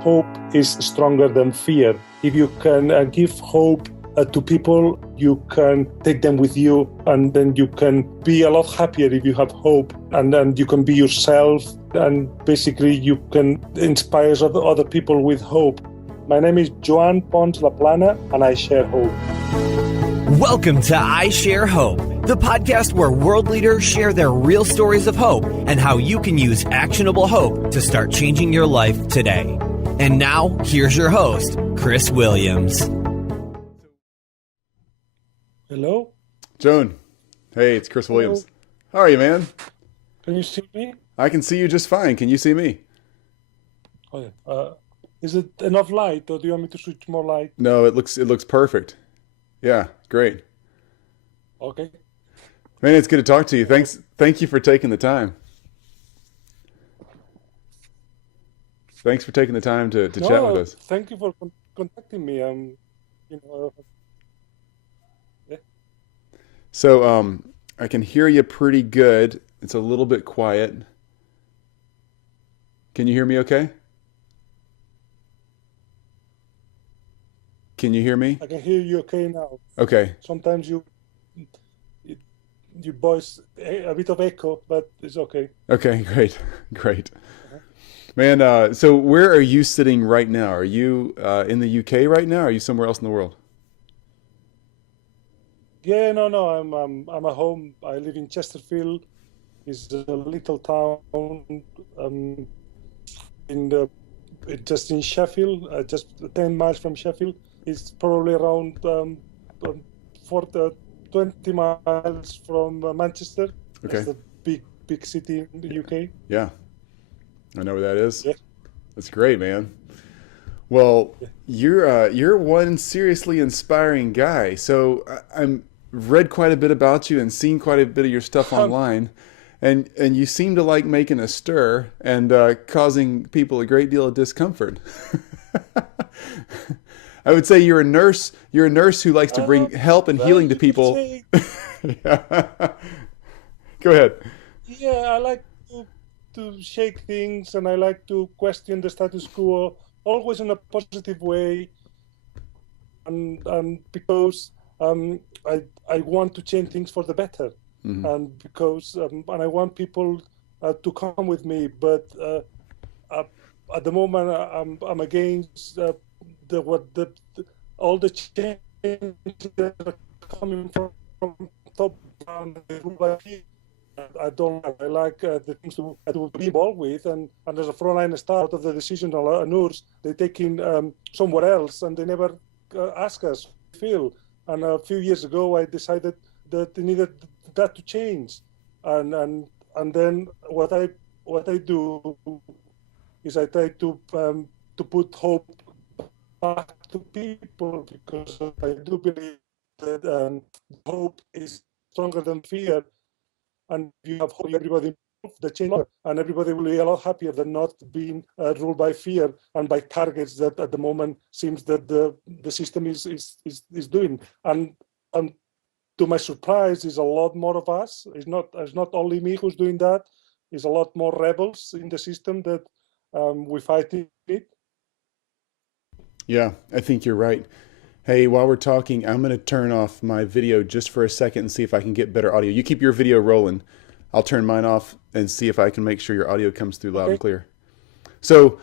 hope is stronger than fear. If you can give hope to people, you can take them with you, and then you can be a lot happier if you have hope, and then you can be yourself, and basically you can inspire other people with hope. My name is Joan Pons Laplana, and I share hope. Welcome to I Share Hope, the podcast where world leaders share their real stories of hope and how you can use actionable hope to start changing your life today. And now, here's your host, Chris Williams. Hello? Joan. Hey, it's Chris Williams. How are you, man? Can you see me? I can see you just fine. Can you see me? Oh, yeah. Is it enough light, or do you want me to switch more light? No, it looks perfect. Yeah, great. Okay. Man, it's good to talk to you. Thank you for taking the time. Thanks for taking the time to chat with us. Thank you for contacting me. Yeah. So, I can hear you pretty good. It's a little bit quiet. Can you hear me okay? Can you hear me? I can hear you okay now. Okay. Sometimes your voice a bit of echo, but it's okay. Okay, great. Man, so where are you sitting right now? Are you in the UK right now? Or are you somewhere else in the world? Yeah, no, I'm at home. I live in Chesterfield. It's a little town just in Sheffield, just 10 miles from Sheffield. It's probably around 20 miles from Manchester. Okay. It's a big city in the UK. Yeah, I know where that is. Yeah. That's great, man. Well, you're one seriously inspiring guy. So I'm read quite a bit about you and seen quite a bit of your stuff online, and you seem to like making a stir and causing people a great deal of discomfort. I would say you're a nurse. You're a nurse who likes to bring help and healing to people. Yeah. Go ahead. Yeah, I like to shake things, and I like to question the status quo, always in a positive way. And because I want to change things for the better, Mm-hmm. and because and I want people to come with me. But at the moment, I'm against all the changes that are coming from top down. I don't like. I like the things to be involved with, and as a frontline staff of the decision on nurse, they take in somewhere else, and they never ask us how we feel. And a few years ago, I decided that they needed that to change, and then what I do is I try to put hope back to people, because I do believe that hope is stronger than fear. And if you have hope, everybody the change, and everybody will be a lot happier than not being ruled by fear and by targets that at the moment seems that the system is doing. And to my surprise, is a lot more of us. It's not only me who's doing that. It's a lot more rebels in the system that we fight it. Yeah, I think you're right. Hey, while we're talking, I'm going to turn off my video just for a second and see if I can get better audio. You keep your video rolling. I'll turn mine off and see if I can make sure your audio comes through loud and clear. So,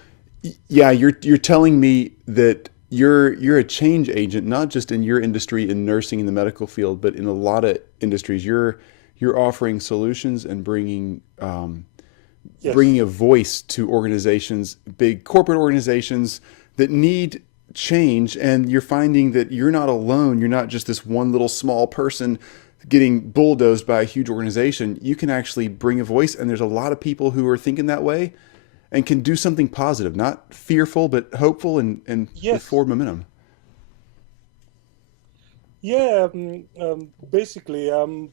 yeah, you're telling me that you're a change agent, not just in your industry in nursing in the medical field, but in a lot of industries. You're offering solutions and bringing a voice to organizations, big corporate organizations that need change, and you're finding that you're not alone. You're not just this one little small person getting bulldozed by a huge organization. You can actually bring a voice, and there's a lot of people who are thinking that way and can do something positive, not fearful, but hopeful and with forward momentum. Yeah, basically, I'm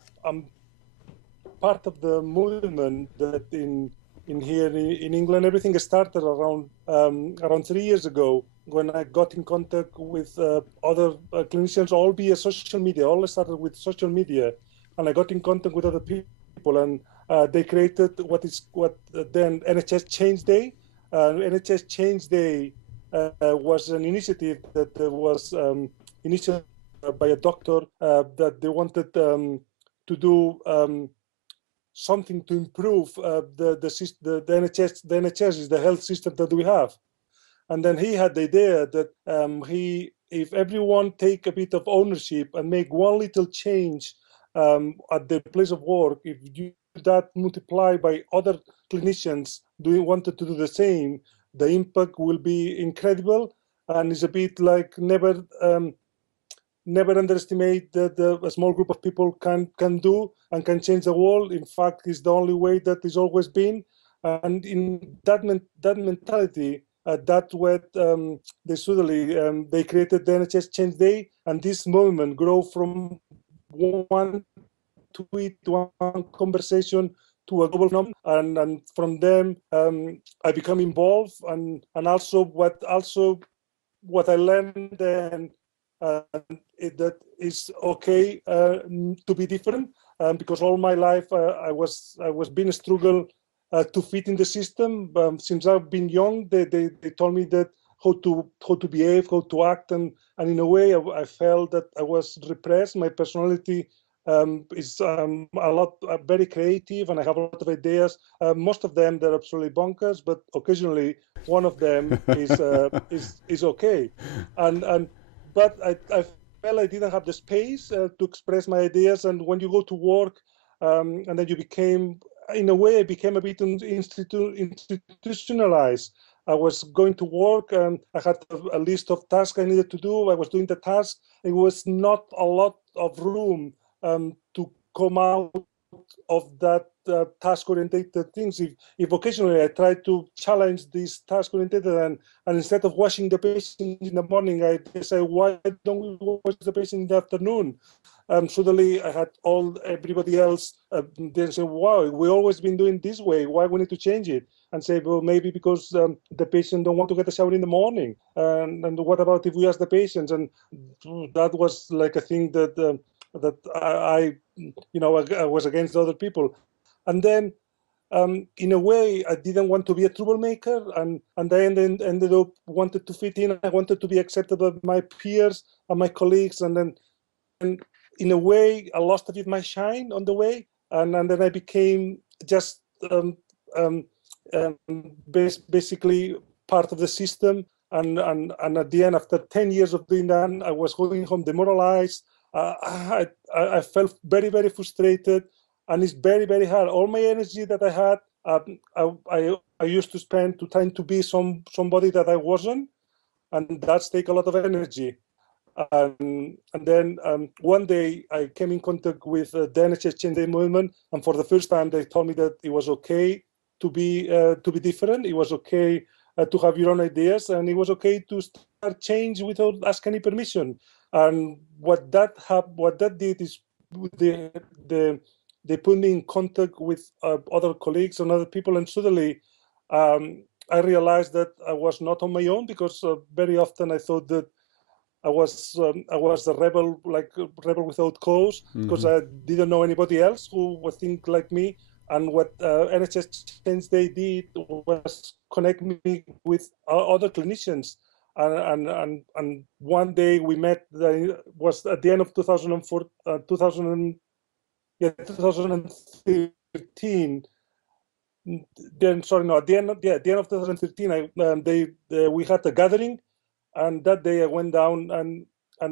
part of the movement that in here in England, everything started around 3 years ago, when I got in contact with other clinicians, all via social media. All started with social media, and I got in contact with other people, and they created what then NHS Change Day. NHS Change Day was an initiative that was initiated by a doctor that they wanted to do something to improve the NHS. The NHS is the health system that we have. And then he had the idea that if everyone take a bit of ownership and make one little change at the place of work, if you that multiply by other clinicians wanted to do the same, the impact will be incredible. And it's a bit like never underestimate that a small group of people can do and can change the world. In fact, it's the only way that it's always been. And in that mentality, that's what they suddenly they created the NHS Change Day, and this movement grow from one tweet, one conversation to a global phenomenon, and from them I become involved, and also what I learned then. That is okay to be different, because all my life I was being a struggle to fit in the system. Since I've been young, they told me that how to behave, how to act, and in a way I felt that I was repressed. My personality is very creative, and I have a lot of ideas. Most of them they're absolutely bonkers, but occasionally one of them is okay, but I felt I didn't have the space to express my ideas. And when you go to work, and then you became, in a way, I became a bit institutionalized. I was going to work, and I had a list of tasks I needed to do. I was doing the task. It was not a lot of room to come out of that task-oriented things. If occasionally I try to challenge this task-oriented, and instead of washing the patient in the morning, I say, why don't we wash the patient in the afternoon? Suddenly I had everybody else then say, wow, we always been doing this way, why we need to change it? And say, well, maybe because the patient don't want to get a shower in the morning. And what about if we ask the patients? And that was like a thing that I was against other people. And then in a way, I didn't want to be a troublemaker, and I ended up wanted to fit in. I wanted to be accepted by my peers and my colleagues, and in a way, I lost a bit my shine on the way, and then I became just basically part of the system. And at the end, after 10 years of doing that, I was going home demoralized. I felt very, very frustrated, and it's very, very hard. All my energy that I had, I used to spend to trying to be somebody that I wasn't, and that's take a lot of energy. And then one day I came in contact with the NHS Change Day movement, and for the first time they told me that it was okay to be different. It was okay to have your own ideas, and it was okay to start change without asking any permission. And what that did is they put me in contact with other colleagues and other people, and suddenly I realized that I was not on my own, because very often I thought that I was a rebel, like a rebel without cause, because I didn't know anybody else who would think like me. And what NHS Change Day did was connect me with other clinicians. And one day we met. Was at the end of 2013. Then sorry, no, at the end of 2013, we had a gathering. And that day I went down and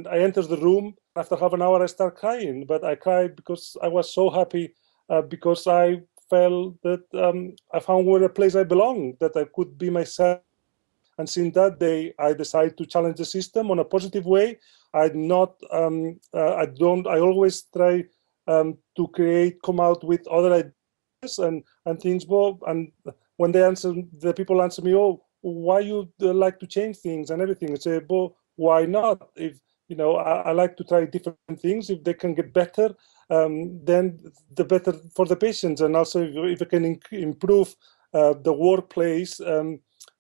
I entered the room. After half an hour, I started crying. But I cried because I was so happy, because I felt that I found where a place I belong, that I could be myself. And since that day, I decided to challenge the system on a positive way. I always try to come out with other ideas and things. And when the people answer me, oh, why you like to change things and everything? I say, well, why not? If I like to try different things. If they can get better, then the better for the patients. And also, if I can improve the workplace,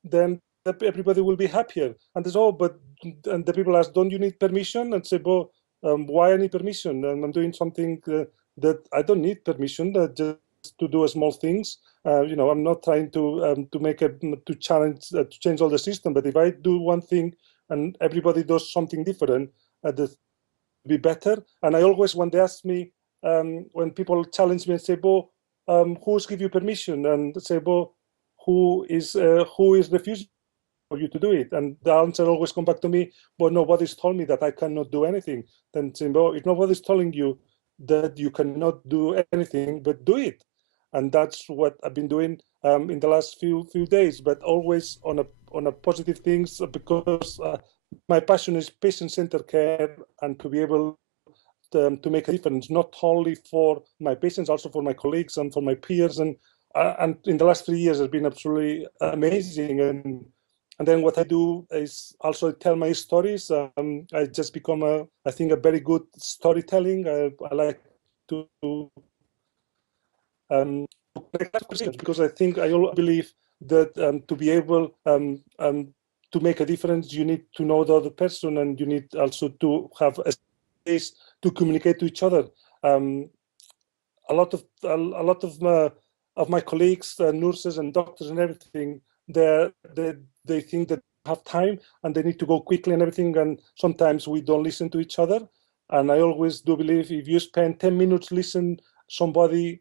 then everybody will be happier. And there's and the people ask, don't you need permission? And say, well, why I need permission? And I'm doing something that I don't need permission. to do small things. I'm not trying to change all the system, but if I do one thing and everybody does something different, that be better. And I always, when they ask me, when people challenge me and say, "Bo, who's give you permission?" and say, "Bo, who is refusing for you to do it?" And the answer always come back to me, "But nobody's told me that I cannot do anything." Then say, "Bo, if nobody's telling you that you cannot do anything, but do it." And that's what I've been doing in the last few days, but always on a positive things, because my passion is patient-centered care, and to be able to make a difference, not only for my patients, also for my colleagues and for my peers. And in the last 3 years has been absolutely amazing. And then what I do is also tell my stories. I just become I think a very good storytelling. I like to because I think I believe that to be able to make a difference, you need to know the other person, and you need also to have a space to communicate to each other. A lot of my colleagues, nurses and doctors and everything, they think that they have time and they need to go quickly and everything, and sometimes we don't listen to each other. And I always do believe if you spend 10 minutes listen somebody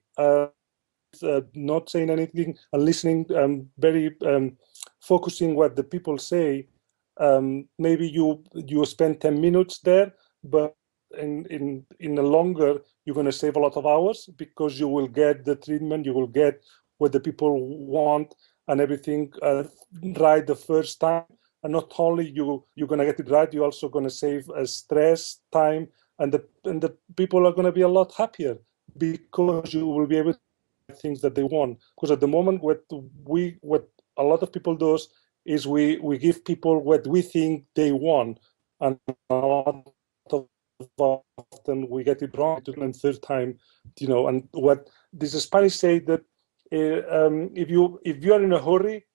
not saying anything and listening, very focusing what the people say, maybe you spend 10 minutes there, but in the longer, you're going to save a lot of hours, because you will get the treatment, you will get what the people want and everything right the first time. And not only you're going to get it right, you're also going to save stress, time, and the people are going to be a lot happier, because you will be able to do things that they want. Because at the moment, what a lot of people does is we give people what we think they want, and a lot of often we get it wrong and third time, and what this Spanish say that if you are in a hurry,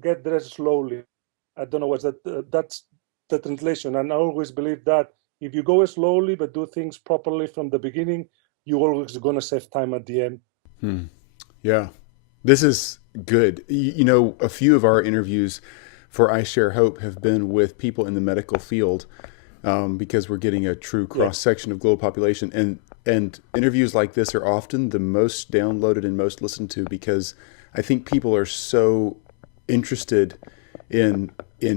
get dressed slowly. I don't know what's that. That's the translation, and I always believe that if you go slowly but do things properly from the beginning, you're always going to save time at the end. Yeah, this is good. A few of our interviews for I Share Hope have been with people in the medical field, because we're getting a true cross section of global population, and interviews like this are often the most downloaded and most listened to, because I think people are so interested in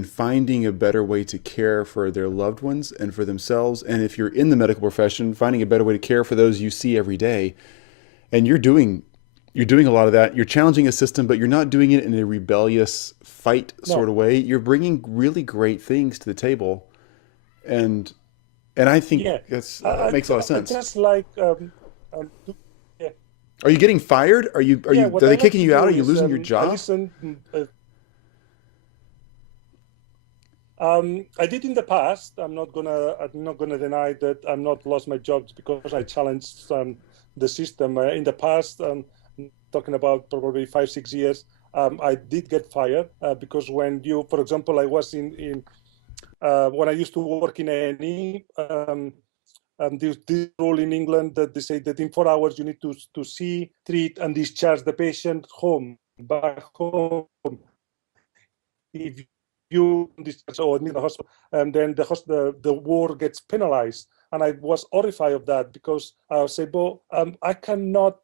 finding a better way to care for their loved ones and for themselves. And if you're in the medical profession, finding a better way to care for those you see every day. And you're doing a lot of that. You're challenging a system, but you're not doing it in a rebellious fight sort of way. You're bringing really great things to the table. And I think that makes a lot of sense. Just like Are you getting fired? Are they kicking you out? Are you losing your job? I did in the past. I'm not gonna deny that I'm not lost my job because I challenged the system. In the past, talking about probably 5-6 years, I did get fired because when for example, I was in when I used to work in A&E, this rule in England that they say that in 4 hours you need to see, treat, and discharge the patient back home. If you discharge or admit the hospital, and then the ward gets penalized. And I was horrified of that, because I say, "Well, I cannot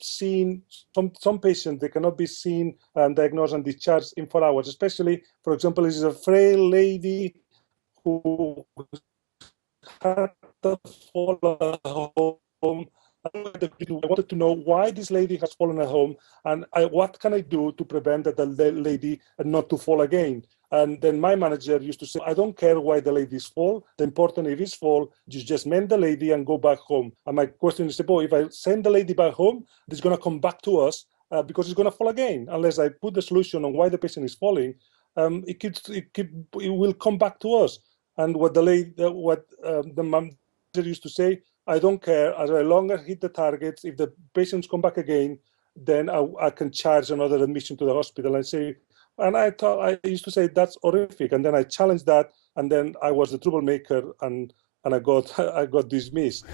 see some patients. They cannot be seen, diagnosed, and discharged in 4 hours. Especially, for example, this is a frail lady who had to fall at home. I wanted to know why this lady has fallen at home, and what can I do to prevent that the lady not to fall again." And then my manager used to say, "I don't care why the ladies fall. The important if it's fall, you just mend the lady and go back home." And my question is, if I send the lady back home, it's going to come back to us because it's going to fall again. Unless I put the solution on why the patient is falling, it will come back to us. And what the manager used to say, "I don't care, as long as I hit the targets. If the patients come back again, then I can charge another admission to the hospital." And I used to say that's horrific. And then I challenged that, and then I was the troublemaker, and I got I got dismissed.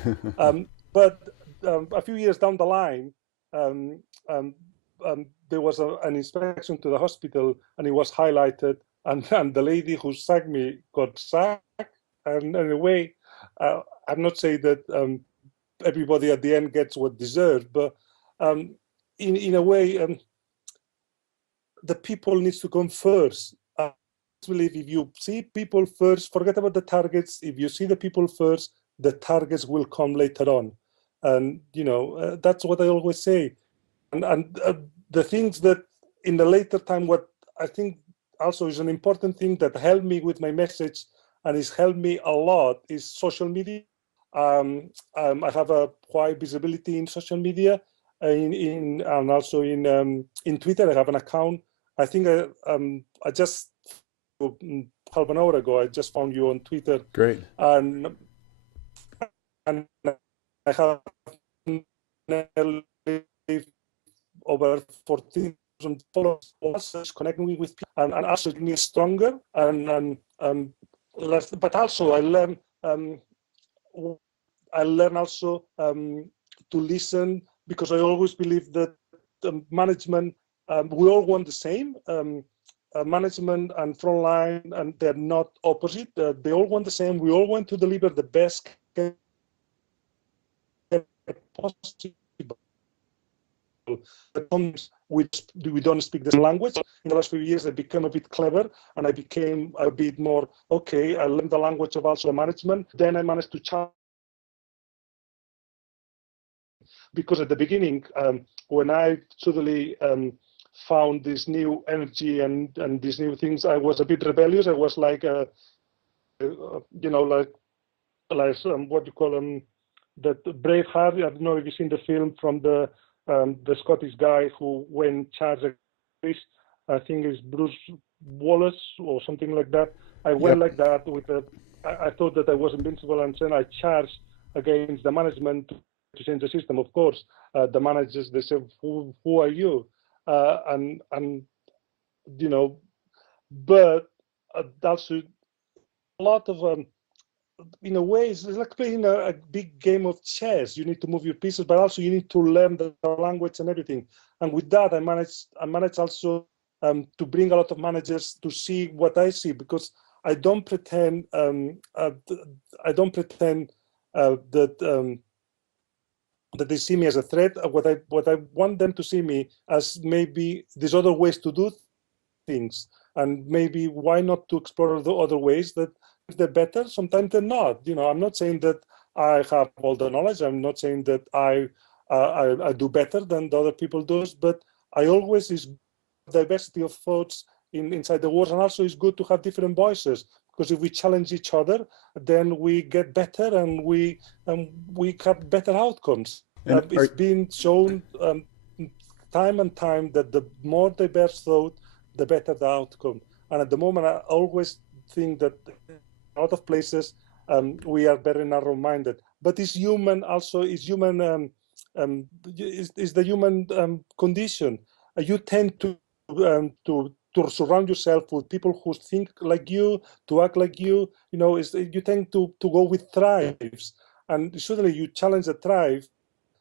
But a few years down the line, um, um, there was an inspection to the hospital, and it was highlighted, and the lady who sacked me got sacked. And in a way, I'm not saying that everybody at the end gets what deserved, but in a way, the people needs to come first. I believe if you see people first, forget about the targets. If you see the people first, the targets will come later on. And that's what I always say. And the things that in the later time, what I think also is an important thing that helped me with my message and has helped me a lot is social media. I have a high visibility in social media, and also in Twitter. I have an account. I think I just half an hour ago I just found you on Twitter. Great. And I have over 14,000 followers. Also connecting me with people and also me stronger. But also I learn also to listen, because I always believe that management, we all want the same. Management and frontline, and they're not opposite. They all want the same. We all want to deliver the best care possible. Sometimes we don't speak the same language. In the last few years, I became a bit clever, and I became a bit more, okay, I learned the language of also management. Then I managed to challenge. Because at the beginning, when I suddenly found this new energy and these new things, I was a bit rebellious. I was like, like what you call that Braveheart. I don't know if you've seen the film from the Scottish guy who went charged against, I think it's Bruce Wallace or something like that. I went like that with I thought that I was invincible, and then I charged against the management to change the system. Of course, the managers, they said, "Who are you?" And but also a lot of in a way, it's like playing a big game of chess. You need to move your pieces, but also you need to learn the language and everything. And with that, I managed also to bring a lot of managers to see what I see, because I don't pretend that they see me as a threat. What I want them to see me as maybe there's other ways to do things, and maybe why not to explore the other ways that they're better. Sometimes they're not. I'm not saying that I have all the knowledge. I'm not saying that I do better than the other people do, but I always is diversity of thoughts inside the world, and also it's good to have different voices, because if we challenge each other, then we get better, and we have better outcomes. It's been shown time and time that the more diverse thought, the better the outcome. And at the moment, I always think that a lot of places we are very narrow-minded, but it's human. Also, is human. Is the human condition. You tend to surround yourself with people who think like you, to act like you. You tend to go with tribes, and suddenly you challenge a tribe,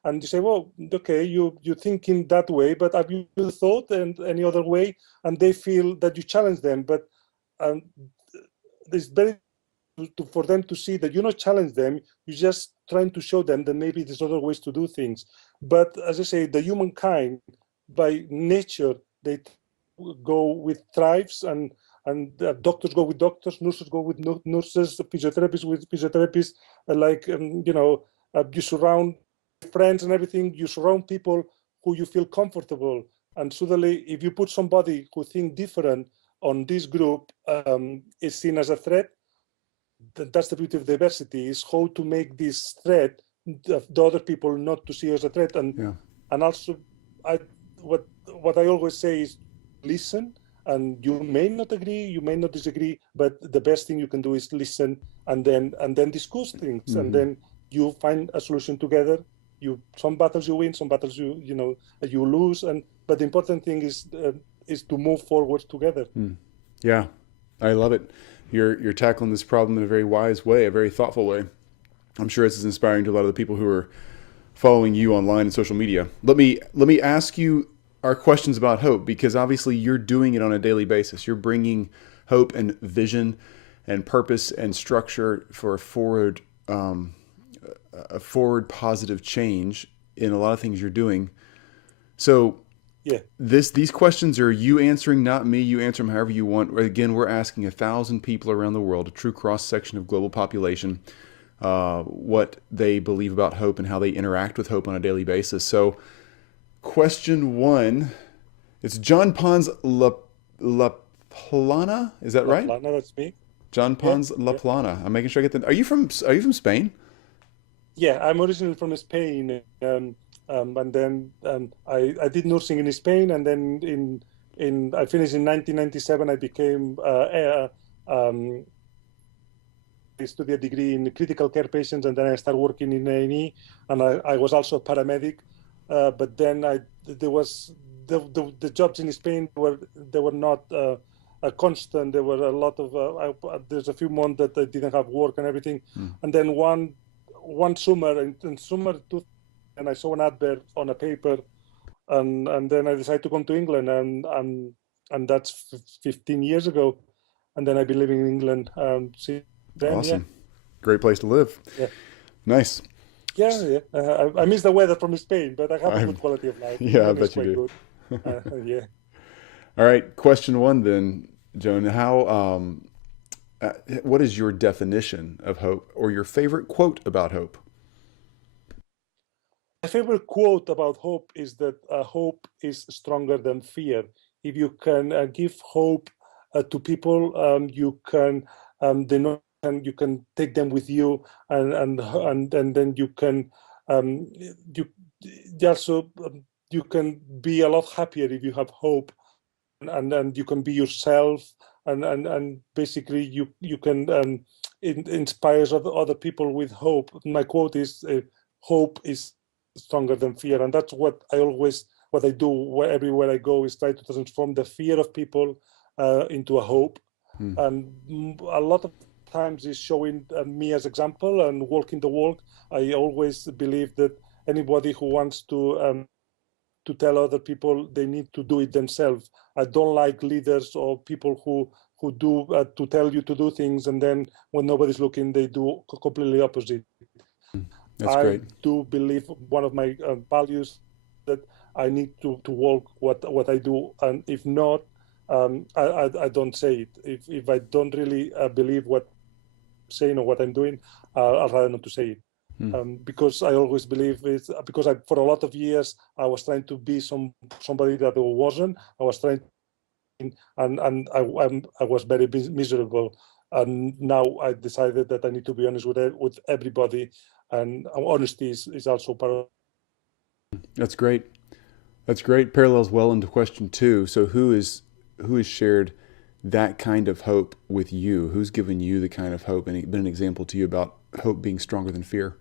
and you say, well, okay, you think in that way, but have you thought in any other way? And they feel that you challenge them, but it's very for them to see that you not challenge them, you're just trying to show them that maybe there's other ways to do things. But as I say, the humankind, by nature, they go with tribes, and doctors go with doctors, nurses go with nurses, physiotherapists with physiotherapists, you surround friends and everything, you surround people who you feel comfortable. And suddenly, if you put somebody who think different on this group, is seen as a threat. That's the beauty of diversity, is how to make this threat, the other people not to see as a threat. And also, what I always say is listen, and you may not agree, you may not disagree, but the best thing you can do is listen, and then discuss things, and then you find a solution together. Some battles you win, some battles you lose, but the important thing is to move forward together. Yeah, I love it. You're tackling this problem in a very wise way, a very thoughtful way. I'm sure this is inspiring to a lot of the people who are following you online and social media. Let me ask you our questions about hope, because obviously you're doing it on a daily basis. You're bringing hope and vision and purpose and structure for a forward positive change in a lot of things you're doing. So Yeah. these questions are you answering, not me. You answer them however you want. Again, we're asking 1,000 people around the world, a true cross section of global population, what they believe about hope and how they interact with hope on a daily basis. So question 1, it's Joan Pons Laplana. Is that right? Laplana, that's me. Joan Pons Yeah. Laplana. I'm making sure I get that. Are you from Spain? Yeah, I'm originally from Spain, and then I did nursing in Spain, and then in I finished in 1997. I became I studied a degree in critical care patients, and then I started working in A&E, and I was also a paramedic. But then there was the jobs in Spain were not a constant. There were a lot of there's a few months that I didn't have work and everything, and then one summer in summer two, and I saw an advert on a paper, and then I decided to come to England, and that's 15 years ago, and then I've been living in England since then. Awesome. Great place to live. Yeah. Nice. Yeah. I miss the weather from Spain, but I have a good quality of life. Yeah, I England is bet you quite do. good. Yeah. All right. Question 1 then, Joan. What is your definition of hope, or your favorite quote about hope? My favorite quote about hope is that hope is stronger than fear. If you can give hope to people, you can they know, and you can take them with you, and then you can you also you can be a lot happier if you have hope, and then you can be yourself, and basically you can inspire other people with hope. My quote is hope is stronger than fear, and that's what I do everywhere I go, is try to transform the fear of people into a hope. And a lot of times is showing me as example and walking the walk. I always believe that anybody who wants to tell other people, they need to do it themselves. I don't like leaders or people who do to tell you to do things, and then when nobody's looking, they do completely opposite. That's I great. do believe one of my values that I need to walk what I do, and if not, I don't say it. If I don't really believe what I'm saying or what I'm doing, I'll rather not to say it. Because I always believe it's because for a lot of years I was trying to be somebody that I wasn't. I was trying, and I was very miserable. And now I decided that I need to be honest with everybody, and honesty is also part of. That's great. That's great. Parallels well into question 2. So who has shared that kind of hope with you? Who's given you the kind of hope and been an example to you about hope being stronger than fear?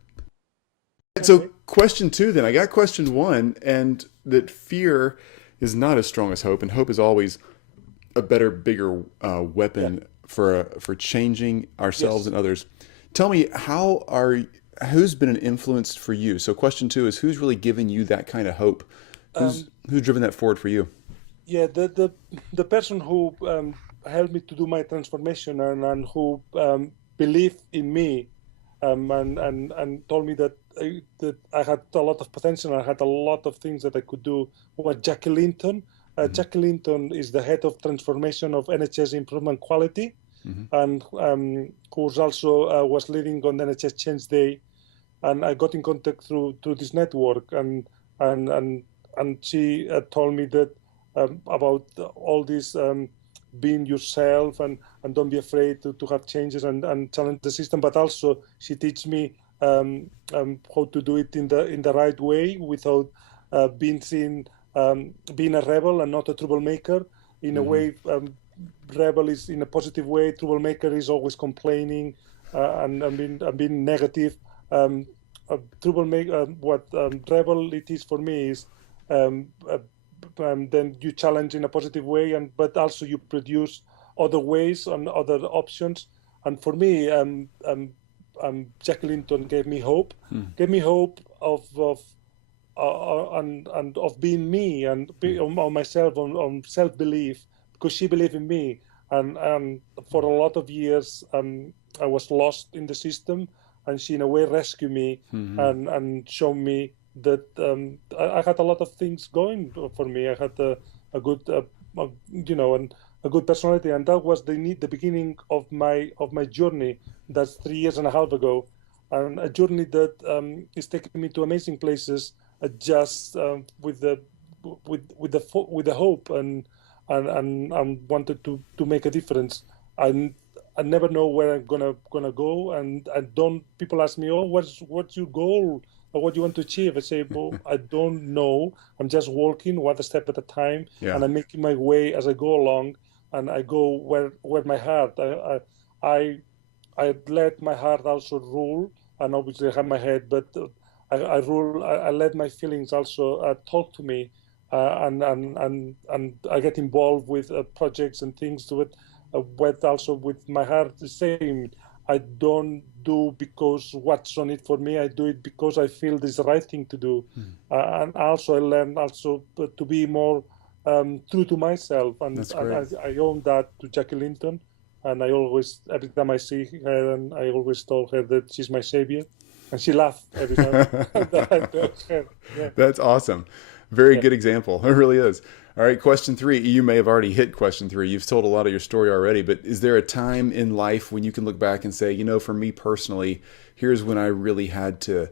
So question 2 then, I got question 1, and that fear is not as strong as hope, and hope is always a better, bigger weapon for changing ourselves and others. Tell me, who's been an influence for you? So question 2 is, who's really given you that kind of hope? Who's driven that forward for you? Yeah, the person who helped me to do my transformation, and who believed in me, and told me that I had a lot of potential. I had a lot of things that I could do. Was Jackie Linton. Jackie Linton is the head of transformation of NHS improvement quality, and who's also was leading on NHS Change Day. And I got in contact through this network, and she told me that about all this being yourself, and don't be afraid to have changes and challenge the system. But also she teach me how to do it in the right way without being seen being a rebel and not a troublemaker. In a way, rebel is in a positive way. Troublemaker is always complaining and being negative. Troublemaker, what rebel it is for me is then you challenge in a positive way, but also you produce other ways and other options. And for me, Jackie Linton gave me hope, and of being me and on myself, on self-belief, because she believed in me. And for a lot of years, I was lost in the system, and she in a way rescued me and showed me that I had a lot of things going for me. I had a good, and a good personality, and that was the beginning of my journey. That's 3 years and a half ago, and a journey that is taking me to amazing places, just with the hope and wanted to make a difference. I never know where I'm gonna go, and I don't. People ask me, "Oh, what's your goal, or what do you want to achieve?" I say, "Well, I don't know. I'm just walking one step at a time, and I'm making my way as I go along, and I go where my heart. I let my heart also rule, and obviously I have my head, but I rule. I let my feelings also talk to me, and I get involved with projects and things to it. But also with my heart the same. I don't do because what's on it for me. I do it because I feel this is the right thing to do, and also I learn also to be more true to myself, and I own that to Jackie Linton. And I always, every time I see her, and I always told her that she's my savior, and she laughed every time that I told her. Yeah. That's awesome. Very good example. It really is. All right, question 3. You may have already hit question 3. You've told a lot of your story already, but is there a time in life when you can look back and say, for me personally, here's when I really had to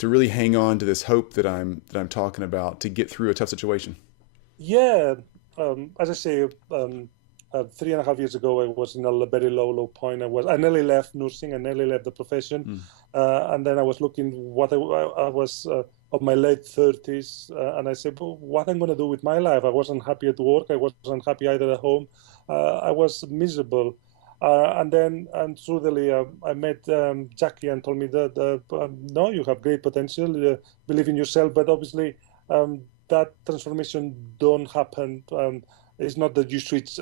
really hang on to this hope that I'm talking about to get through a tough situation? Yeah, as I say, 3.5 years ago, I was in a very low point. I nearly left nursing. I nearly left the profession, and then I was looking what I was of my late 30s, and I said, well, what I'm going to do with my life? I wasn't happy at work. I wasn't happy either at home. I was miserable, and suddenly I met Jackie and told me that no, you have great potential. Believe in yourself, but obviously that transformation don't happen. It's not that you switch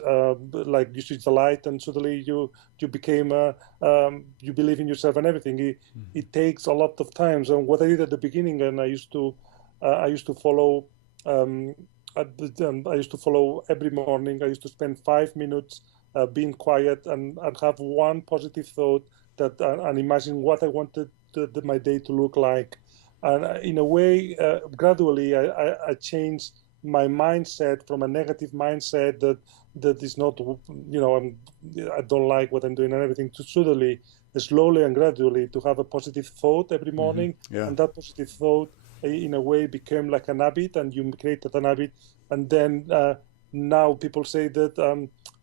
like you switch the light and suddenly you became you believe in yourself and everything. It takes a lot of times. And what I did at the beginning, and I used to follow. I used to follow every morning. I used to spend 5 minutes being quiet and have one positive thought that and imagine what I wanted my day to look like. And in a way, gradually, I changed my mindset from a negative mindset that is not, I don't like what I'm doing and everything, to suddenly, slowly and gradually, to have a positive thought every morning. And that positive thought, in a way, became like an habit, and you created an habit. And then now people say that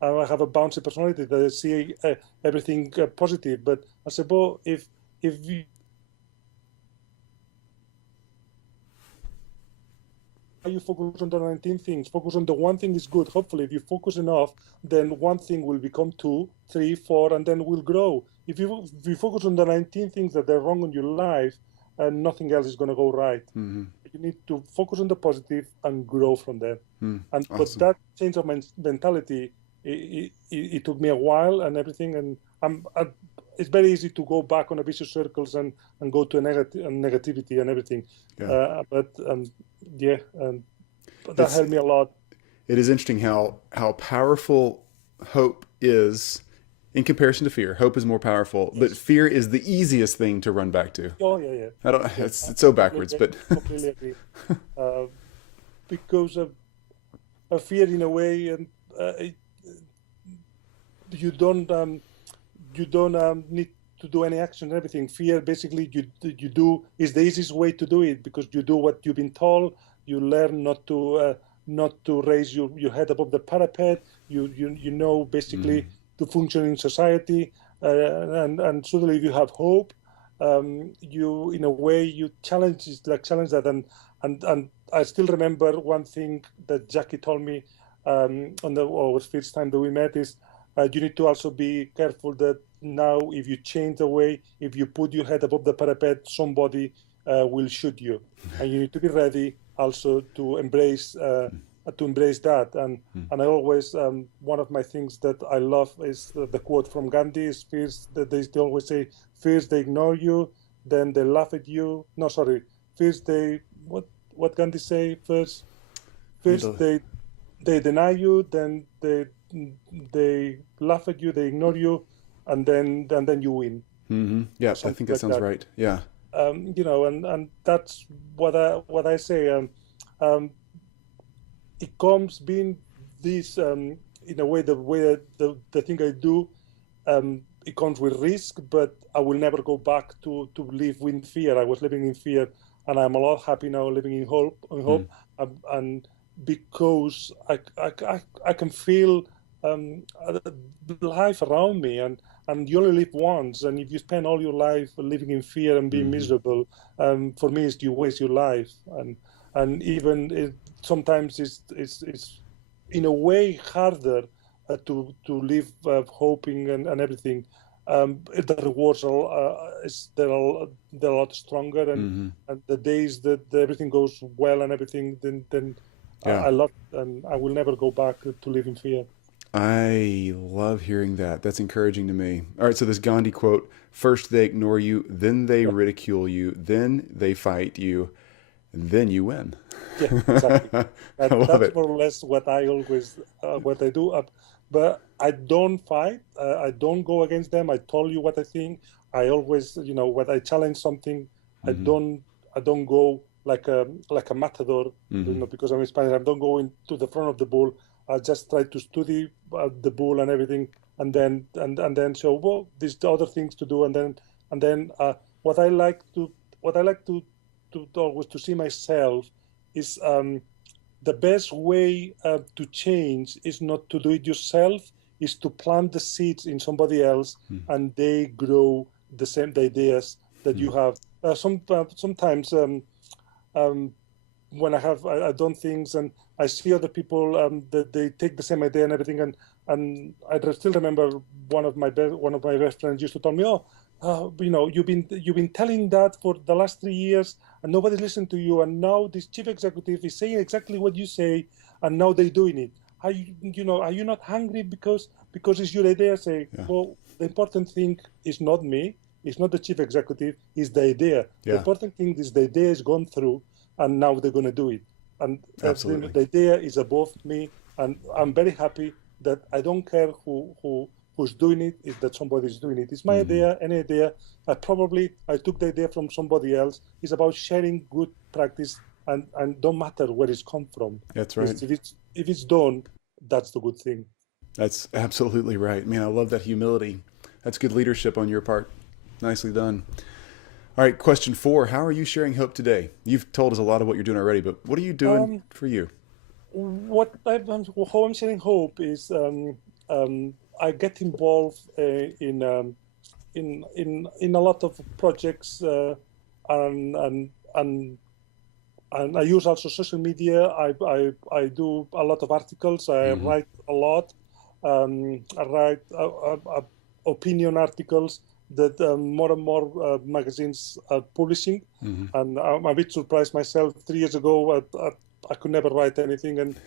I have a bouncy personality, that I see everything positive. But I say, well, if you focus on the 19 things, focus on the one thing is good. Hopefully, if you focus enough, then one thing will become 2, 3, 4, and then will grow. If you focus on the 19 things that are wrong in your life, nothing else is going to go right. You need to focus on the positive and grow from there. And awesome. But that change of mentality, it took me a while and everything. And it's very easy to go back on a vicious circles and go to negativity and everything. But that helped me a lot. It is interesting how powerful hope is in comparison to fear. Hope is more powerful, but fear is the easiest thing to run back to. Oh yeah. It's so backwards, but completely agree. Because of fear, in a way, and you don't need to do any action. Everything. Fear, basically, you do is the easiest way to do it, because you do what you've been told. You learn not to raise your head above the parapet. You know basically to function in society, and suddenly if you have hope, you in a way you challenge that. And I still remember one thing that Jackie told me on the first time that we met is you need to also be careful that now if you change the way, if you put your head above the parapet, somebody will shoot you, and you need to be ready also to embrace to embrace that. And I always, one of my things that I love is the quote from Gandhi is first, that they always say, first they ignore you, then they laugh at you. No, sorry. First they, what Gandhi say? First they deny you, then they laugh at you, they ignore you, and then you win. Mm-hmm. Yeah, I think that like sounds that. right. Yeah. And that's what I say. It comes being this, in a way, the thing I do, it comes with risk, but I will never go back to live in fear. I was living in fear, and I'm a lot happy now living in hope. And because I can feel life around me, and you only live once, and if you spend all your life living in fear and being miserable, for me, you waste your life. And even sometimes it's in a way harder to live hoping and everything. The rewards they're a lot stronger, and the days that everything goes well and everything, then Yeah. I love it, and I will never go back to live in fear. I love hearing that. That's encouraging to me. All right, so this Gandhi quote, first they ignore you, then they ridicule you, then they fight you, and then you win. Yeah, exactly. That's more or less what I always what I do. But I don't fight. I don't go against them. I told you what I think. I always, when I challenge something, I don't go like a matador, because I'm Spanish. I don't go into the front of the bull. I just try to study the bull and everything, and then show, well, these other things to do, and then what I like to always to see myself is the best way to change is not to do it yourself, is to plant the seeds in somebody else, and they grow the same ideas that you have. Sometimes when I've done things and I see other people that they take the same idea and everything, and I still remember one of my best friends used to tell me, you've been telling that for the last 3 years and nobody listened to you, and now this chief executive is saying exactly what you say, and now they're doing it. Are you not hungry because it's your idea? Say, well, the important thing is not me, it's not the chief executive, it's the idea. The important thing is the idea is gone through, and now they're going to do it. And the idea is above me, and I'm very happy that I don't care who's doing it, is that somebody's doing it. It's my idea, any idea. I took the idea from somebody else. It's about sharing good practice, and don't matter where it's come from. That's right. If it's done, that's the good thing. That's absolutely right. Man, I love that humility. That's good leadership on your part. Nicely done. All right, question 4. How are you sharing hope today? You've told us a lot of what you're doing already, but what are you doing for you? How I'm sharing hope is I get involved in a lot of projects, and I use also social media. I do a lot of articles. I write a lot. I write opinion articles that more and more magazines are publishing, and I'm a bit surprised myself. 3 years ago, I could never write anything, and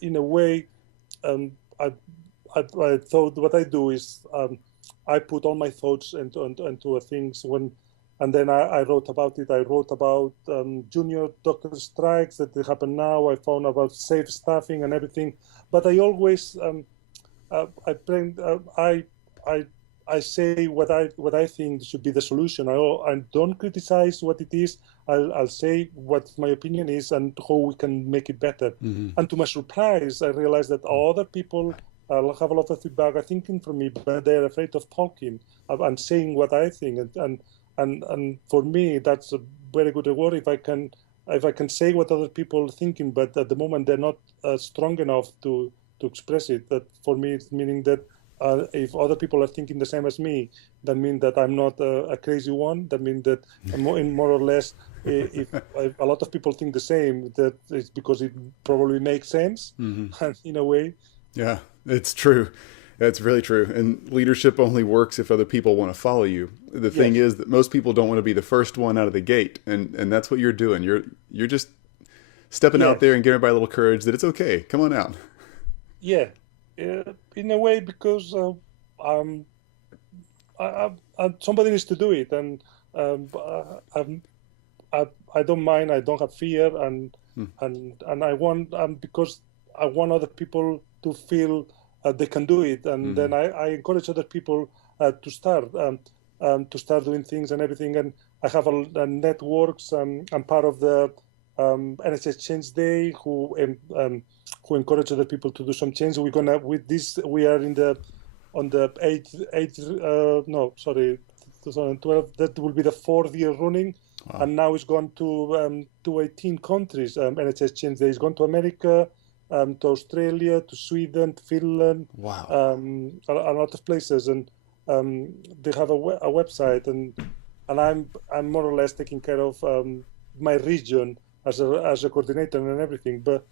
in a way, I thought what I do is I put all my thoughts into things and then I wrote about it. I wrote about junior doctor strikes that happen now. I found about safe staffing and everything, but I always I say what I think should be the solution. I don't criticize what it is. I'll say what my opinion is and how we can make it better. And to my surprise, I realized that other people have a lot of feedback, are thinking from me, but they're afraid of talking and saying what I think. And for me, that's a very good reward if I can say what other people are thinking, but at the moment they're not strong enough to express it. That for me, it's meaning that if other people are thinking the same as me, that means that I'm not a crazy one. That means that more or less, if a lot of people think the same, that it's because it probably makes sense in a way. Yeah, it's true. That's really true. And leadership only works if other people want to follow you. The thing is that most people don't want to be the first one out of the gate, and that's what you're doing. You're just stepping yeah, out there and giving everybody a little courage that it's okay. Come on out. yeah. In a way, because um, somebody needs to do it, and I, I don't mind. I don't have fear, Hmm. and I want because I want other people to feel they can do it, and then Hmm. I encourage other people to start doing things and everything. And I have a networks. I'm part of the NHS Change Day, who encourage other people to do some change. We're gonna with this. We are in the on the eighth no, sorry, 2012. That will be the fourth year running, Wow. and now it's gone to 18 countries. NHS Change Day. It's gone to America, to Australia, to Sweden, to Finland, Wow. a lot of places, and they have a website, and I'm more or less taking care of my region as a coordinator and everything. But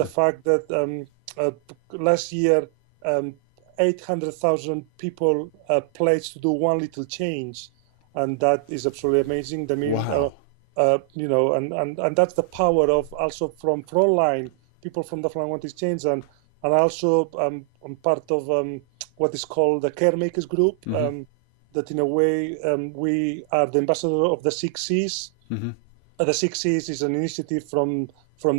the fact that last year 800,000 people pledged to do one little change, and that is absolutely amazing. I mean, Wow. and that's the power of also from frontline people from the frontline want to change, and also I'm part of what is called the Caremakers Group. Hmm. That in a way we are the ambassador of the 6 Cs. Hmm. The 6 Cs is an initiative from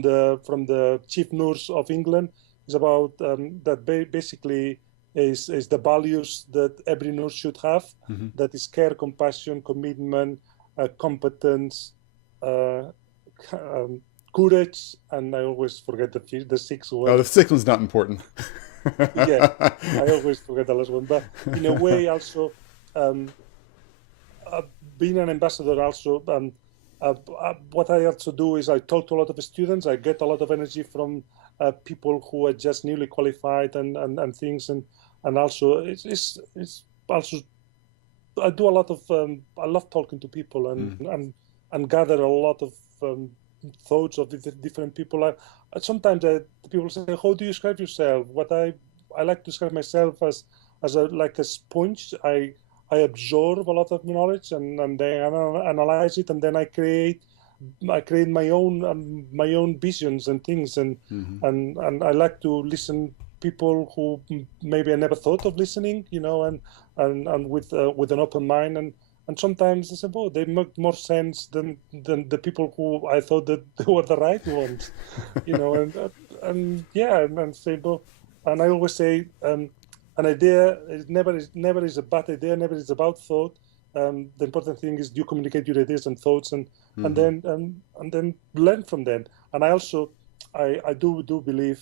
the chief nurse of England. It's about that basically is the values that every nurse should have. Hmm. That is care, compassion, commitment, competence, uh, courage, and I always forget the sixth Oh, one. the sixth one's not important. Yeah, I always forget the last one. But in a way, also um, uh, being an ambassador, also what I also do is I talk to a lot of students. I get a lot of energy from people who are just newly qualified and things, and also it's also I do a lot of I love talking to people Mm. and gather a lot of thoughts of different people. Sometimes people say, "How do you describe yourself?" What I like to describe myself as like a sponge. I absorb a lot of knowledge and then analyze it, and then I create my own visions and things, Hmm. and I like to listen people who maybe I never thought of listening, and with an open mind, and sometimes I say, "Oh, they make more sense than the people who I thought that they were the right ones," and yeah, and say, "Well," and I always say, an idea is never is a bad idea, never is a bad thought. The important thing is you communicate your ideas and thoughts, and Hmm. then learn from them. And I also I do believe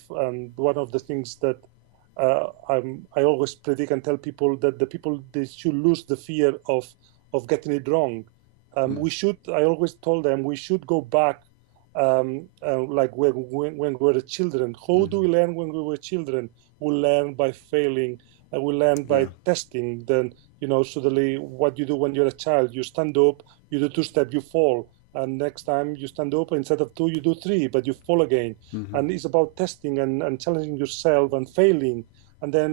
one of the things that I always predict and tell people that the people they should lose the fear of getting it wrong. We should. I always told them we should go back, like when we were children. How do we Hmm. learn when we were children? We learn by failing. We learn by Yeah. testing. Then suddenly what you do when you're a child, you stand up, you do 2 steps, you fall, and next time you stand up, instead of two, you do three, but you fall again. Hmm. And it's about testing and challenging yourself and failing. And then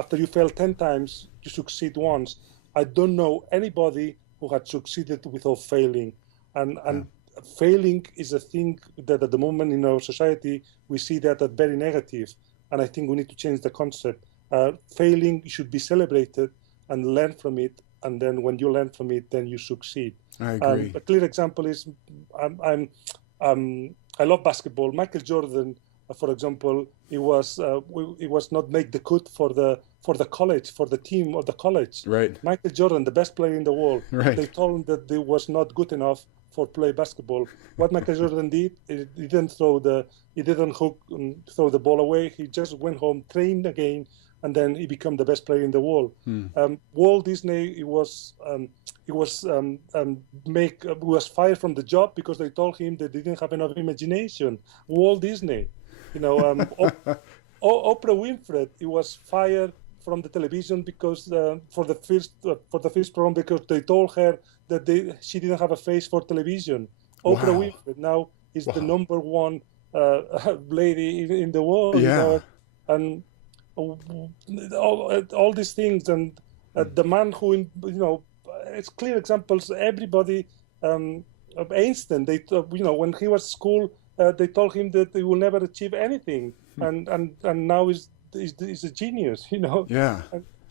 after you fail 10 times, you succeed once. I don't know anybody who had succeeded without failing. Yeah. And failing is a thing that at the moment in our society, we see that as very negative. And I think we need to change the concept. Failing should be celebrated and learn from it. And then when you learn from it, then you succeed. I agree. A clear example is I love basketball. Michael Jordan, for example, he was not make the cut for the college, for the team of the college. Right. Michael Jordan, the best player in the world, Right. they told him that he was not good enough for play basketball. What Michael Jordan did, he didn't throw the ball away. He just went home, trained again, and then he became the best player in the world. Hmm. Walt Disney, he was fired from the job because they told him that they didn't have enough imagination. Walt Disney, Oprah Winfrey, he was fired from the television because for the first program because they told her that she didn't have a face for television. Oprah Wow. Winfrey now is the Wow. number one lady in the world, Yeah. and all these things, and the man who, it's clear examples. Everybody, Einstein, when he was at school, they told him that he will never achieve anything, and now he's a genius, Yeah.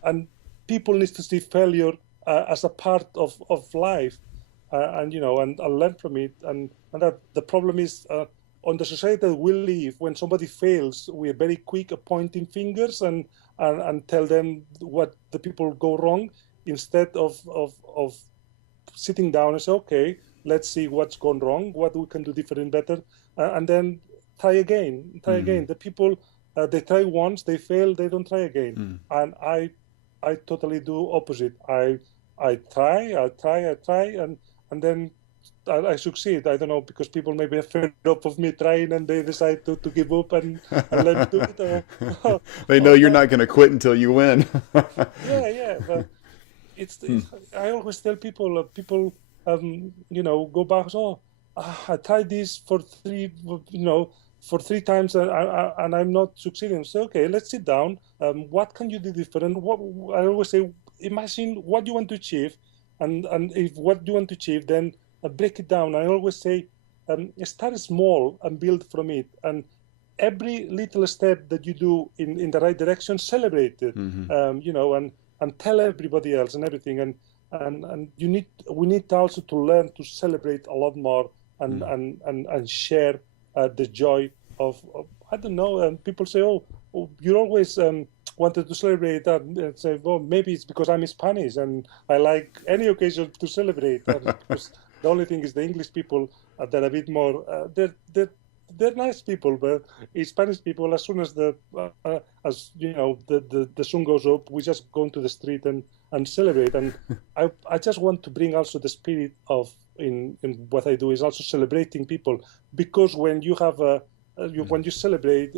and people need to see failure as a part of life, and learn from it, and that the problem is on the society that we live, when somebody fails, we're very quick at pointing fingers and tell them what the people go wrong, instead of sitting down and say, okay, let's see what's gone wrong, what we can do different, better, and then try again. The people, they try once, they fail, they don't try again. And I totally do opposite. I try, and then I succeed. I don't know, because people may be afraid of me trying, and they decide to give up and let me do it. They know you're not going to quit until you win. Yeah, but it's I always tell people, go back. Oh, I tried this for three times, and I'm not succeeding. So okay, let's sit down. What can you do different? What I always say, imagine what you want to achieve, and if what you want to achieve, then break it down. I always say, start small and build from it. And every little step that you do in the right direction, celebrate it. And tell everybody else and everything. And we need also to learn to celebrate a lot more and share the joy of I don't know. And people say, oh you always wanted to celebrate that, and say, well, maybe it's because I'm Spanish and I like any occasion to celebrate. Because the only thing is the English people, they're a bit more. They're nice people, but Spanish people, as soon as the sun goes up, we just go into the street and celebrate. And I just want to bring also the spirit of in what I do is also celebrating people, because when you have when you celebrate,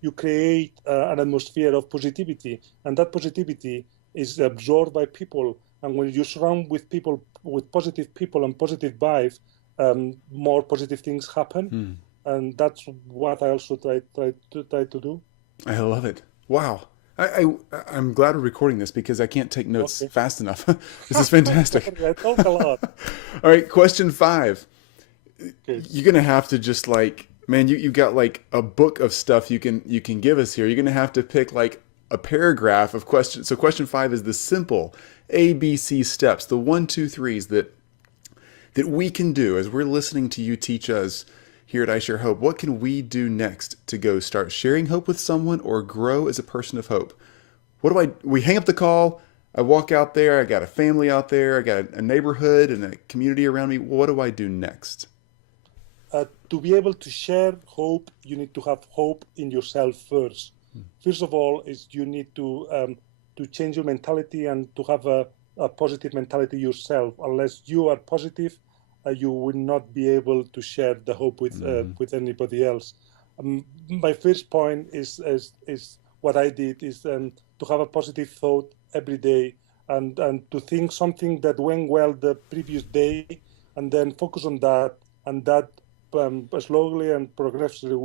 you create an atmosphere of positivity, and that positivity is absorbed by people. And when you surround with people, with positive people and positive vibes, more positive things happen. And that's what I also try to do. I love it. Wow. I'm glad we're recording this, because I can't take notes fast enough. This is fantastic. I talk a lot. All right, question 5. Okay. You're gonna have to just man, you got a book of stuff you can give us here. You're gonna have to pick a paragraph of questions. So question 5 is the simple ABC steps, the 1, 2, 3s that we can do as we're listening to you teach us here at I Share Hope. What can we do next to go start sharing hope with someone or grow as a person of hope? We hang up the call, I walk out there, I got a family out there, I got a neighborhood and a community around me. What do I do next? To be able to share hope, you need to have hope in yourself first. First of all, is you need to change your mentality and to have a positive mentality yourself. Unless you are positive, you will not be able to share the hope with anybody else. My first point is what I did is to have a positive thought every day, and to think something that went well the previous day, and then focus on that, and that slowly and progressively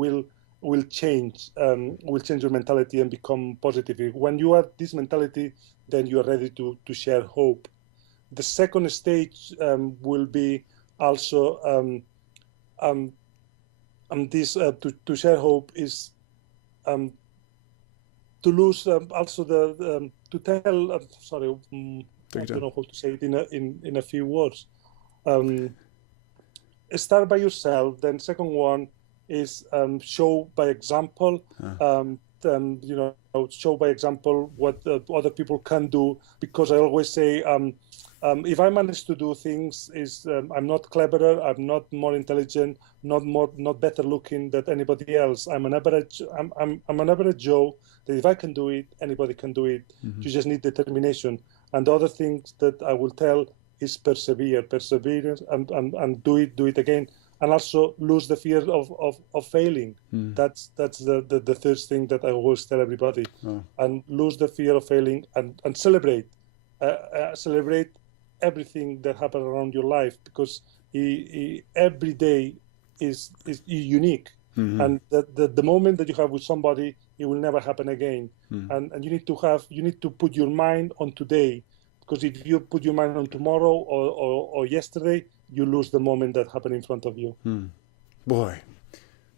will change your mentality and become positive. When you have this mentality, then you are ready to share hope. The second stage will be also this to share hope is to lose also the to tell. Sorry, I don't know how to say it in a few words. Start by yourself. Then second one is show by example. Show by example what other people can do. Because I always say, if I manage to do things, I'm not cleverer, I'm not more intelligent, not better looking than anybody else. I'm an average Joe. That if I can do it, anybody can do it. You just need determination. And the other things that I will tell is perseverance, and do it again. And also lose the fear of failing. That's the third thing that I always tell everybody. And lose the fear of failing and celebrate. Celebrate everything that happens around your life, because every day is unique. And the moment that you have with somebody, it will never happen again. And you need to put your mind on today, because if you put your mind on tomorrow or yesterday, you lose the moment that happened in front of you. Boy,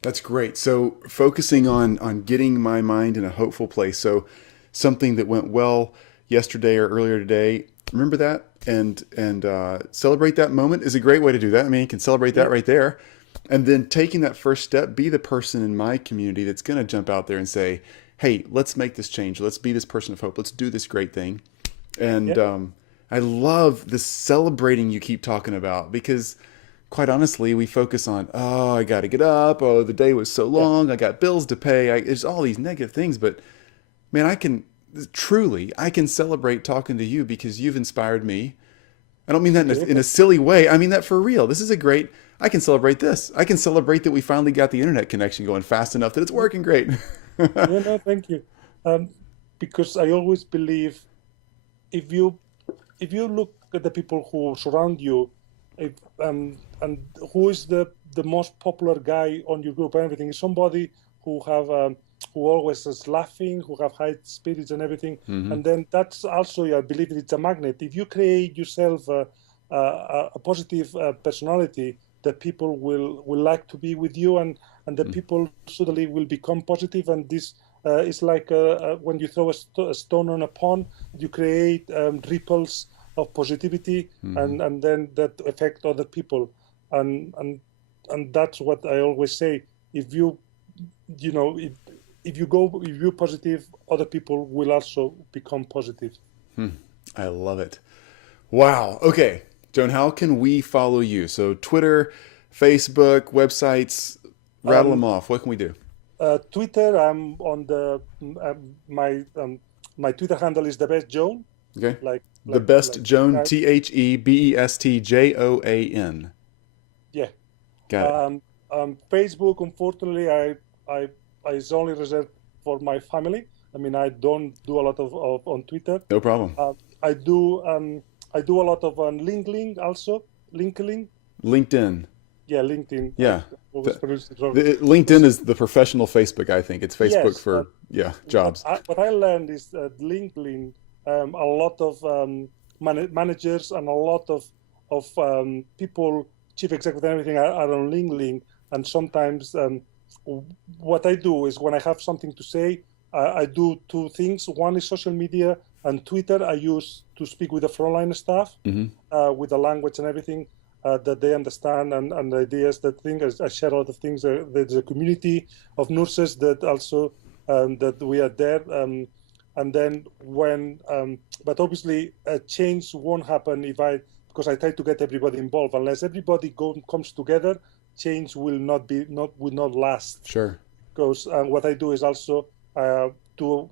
That's great. So focusing on getting my mind in a hopeful place. So something that went well yesterday or earlier today, remember that and celebrate that moment is a great way to do that. I mean, you can celebrate that right there. And then taking that first step, be the person in my community that's going to jump out there and say, hey, let's make this change. Let's be this person of hope. Let's do this great thing. And I love this celebrating you keep talking about, because quite honestly, we focus on, oh, I got to get up. Oh, the day was so long. I got bills to pay. There's all these negative things. But man, I can celebrate talking to you because you've inspired me. I don't mean that in a silly way. I mean that for real. This is I can celebrate this. I can celebrate that we finally got the internet connection going fast enough that it's working great. No, thank you. Because I always believe if you look at the people who surround you, and who is the most popular guy on your group and everything, is somebody who always is laughing, who have high spirits and everything. And then that's also, I believe it's a magnet. If you create yourself a positive personality, the people will like to be with you, and the people suddenly will become positive. And this is like when you throw a stone on a pond, you create ripples of positivity, and then that affect other people, and that's what I always say. If you're positive, other people will also become positive. I love it. Wow. Okay, Joan, how can we follow you? So Twitter, Facebook, websites, rattle them off. What can we do? Twitter, I'm on my Twitter handle is the best Joan. Okay. The best Joan, TheBestJoan. Yeah. Got it. Facebook, unfortunately, I it's only reserved for my family. I mean, I don't do a lot of on Twitter. No problem. I do a lot of on LinkedIn also. LinkedIn. Yeah, LinkedIn. Yeah. LinkedIn is the professional Facebook, I think. It's Facebook for jobs. What I learned is that LinkedIn, a lot of managers and a lot of people, chief executive and everything are on LinkedIn. And sometimes what I do is when I have something to say, I do two things. One is social media, and Twitter I use to speak with the frontline staff, with the language and everything. That they understand and the ideas, I share a lot of things. There's a community of nurses that also that we are there. And then but obviously a change won't happen because I try to get everybody involved. Unless everybody comes together, change will not last. Sure. Because what I do is also I go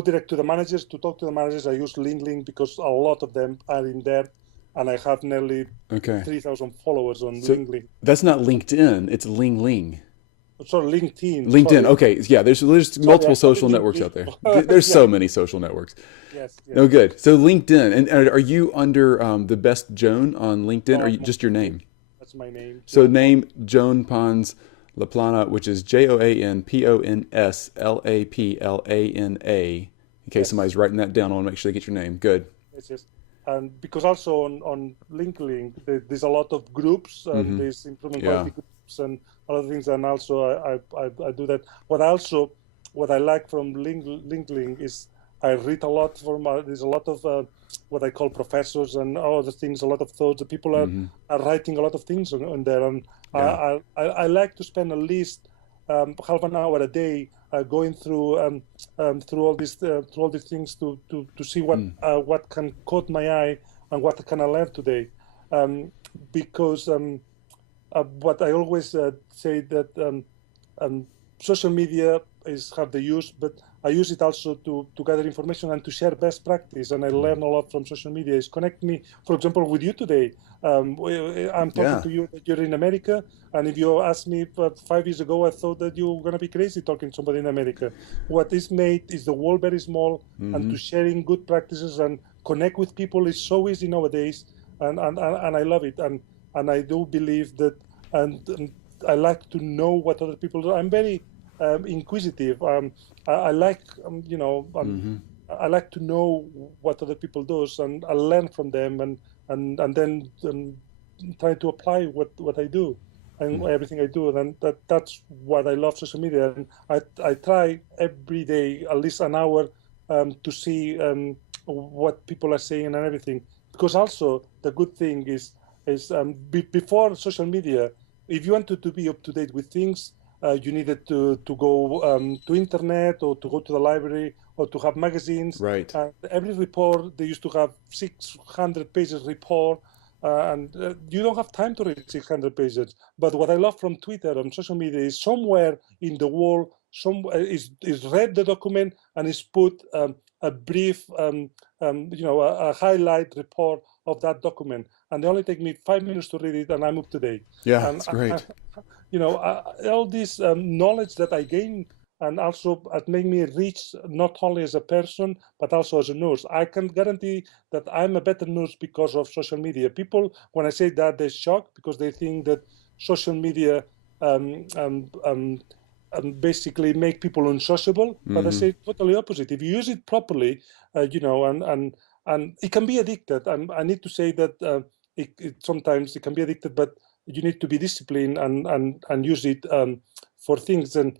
direct to the managers to talk to the managers. I use LinkedIn because a lot of them are in there. And I have nearly 3,000 followers on LinkedIn. That's not LinkedIn. It's Ling. Sorry, LinkedIn. LinkedIn. Okay. Yeah. There's multiple social networks out there. There's so many social networks. Yes. No good. So LinkedIn. And are you under the best Joan on LinkedIn, or just your name? That's my name. So name Joan Pons Laplana, which is JoanPonsLaplana. In case somebody's writing that down, I want to make sure they get your name. Good. Yes. And because also on LinkedIn, there's a lot of groups, and there's improvement quality groups and other things. And also I do that. What I like from LinkedIn is I read a lot there's a lot of what I call professors and other things, a lot of thoughts. The people are writing a lot of things on there. And I like to spend at least half an hour a day going through all these things to see what can caught my eye and what can I learn today, because what I always say that social media have the use, but I use it also to gather information and to share best practice. And I learn a lot from social media. It's connect me, for example, with you today. I'm talking to you that you're in America. And if you asked me 5 years ago, I thought that you were going to be crazy talking to somebody in America. What is made is the world very small, and to sharing good practices and connect with people is so easy nowadays. And I love it. And I do believe that, and I like to know what other people do. I'm very inquisitive. I like, I like to know what other people do, and I learn from them, and then try to apply what I do. and everything I do. And that's what I love social media. And I try every day, at least an hour, to see what people are saying and everything. Because also the good thing is before social media, if you wanted to be up to date with things, you needed to go to internet or to go to the library or to have magazines. Right. Every report, they used to have 600 pages report, and you don't have time to read 600 pages. But what I love from Twitter and social media is somewhere in the world, is read the document and is put a brief, a highlight report of that document, and they only take me 5 minutes to read it, and I'm up to date. Yeah, And that's great. all this knowledge that I gain, and also it made me rich not only as a person but also as a nurse. I can guarantee that I'm a better nurse because of social media. People, when I say that, they're shocked because they think that social media basically make people unsociable. But I say totally opposite. If you use it properly, and it can be addicted. I need to say that it sometimes it can be addicted, but you need to be disciplined and use it for things and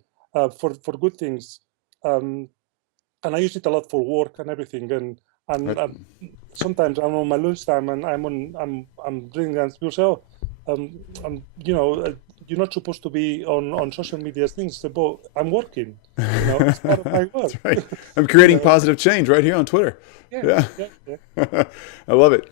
for good things. And I use it a lot for work and everything. And sometimes I'm on my lunchtime and I'm reading, and people say, "Oh, you're not supposed to be on social media things." But I'm working. It's part of my work. That's right. I'm creating positive change right here on Twitter. Yeah. I love it.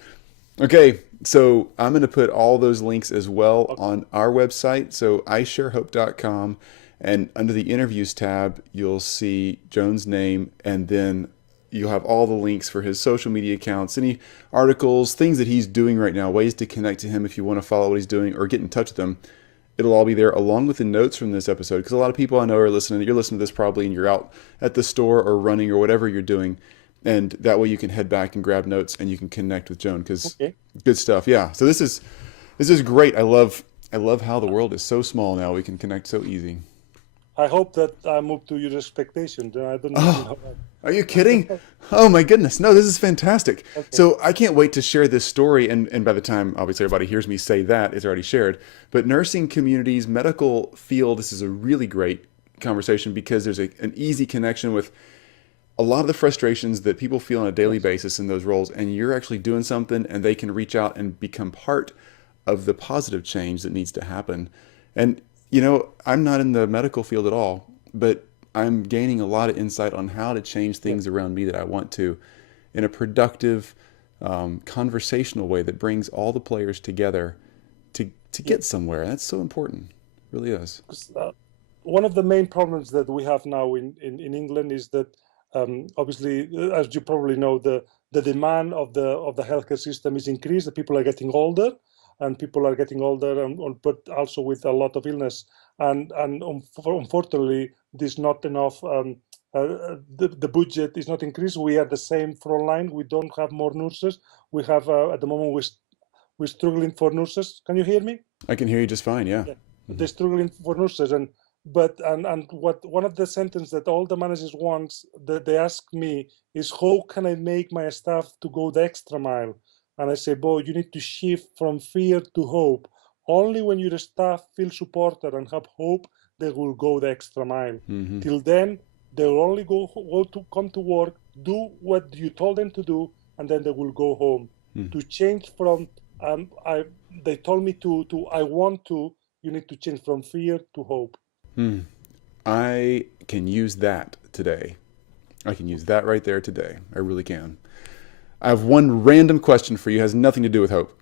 Okay, so I'm going to put all those links as well on our website, so isharehope.com, and under the interviews tab, you'll see Joan's name, and then you'll have all the links for his social media accounts, any articles, things that he's doing right now, ways to connect to him if you want to follow what he's doing or get in touch with him. It'll all be there along with the notes from this episode, because a lot of people I know are listening. You're listening to this probably and you're out at the store or running or whatever you're doing. And that way you can head back and grab notes and you can connect with Joan, because good stuff. Yeah. So this is great. I love how the world is so small now. We can connect so easy. I hope that I'm up to your expectations. I don't know. Are you kidding? Oh my goodness. No, this is fantastic. Okay. So I can't wait to share this story. And by the time obviously everybody hears me say that, it's already shared. But nursing communities, medical field, this is a really great conversation because there's an easy connection with a lot of the frustrations that people feel on a daily basis in those roles, and you're actually doing something and they can reach out and become part of the positive change that needs to happen. And, I'm not in the medical field at all, but I'm gaining a lot of insight on how to change things around me that I want to in a productive, conversational way that brings all the players together to get somewhere. That's so important. It really is. One of the main problems that we have now in England is that obviously, as you probably know, the demand of the healthcare system is increased. The people are getting older, but also with a lot of illness. And unfortunately, there's not enough. The budget is not increased. We are the same frontline. We don't have more nurses. We have at the moment we're struggling for nurses. Can you hear me? I can hear you just fine. Yeah. Mm-hmm. They're struggling for nurses, and what one of the sentences that all the managers want that they ask me is, how can I make my staff to go the extra mile? And I say, boy, you need to shift from fear to hope. Only when your staff feel supported and have hope, they will go the extra mile. Mm-hmm. Till then, they will only come to work, do what you told them to do, and then they will go home. Mm-hmm. To change from they told me to I want to. You need to change from fear to hope. I can use that today. I can use that right there today. I really can. I have one random question for you. It has nothing to do with hope.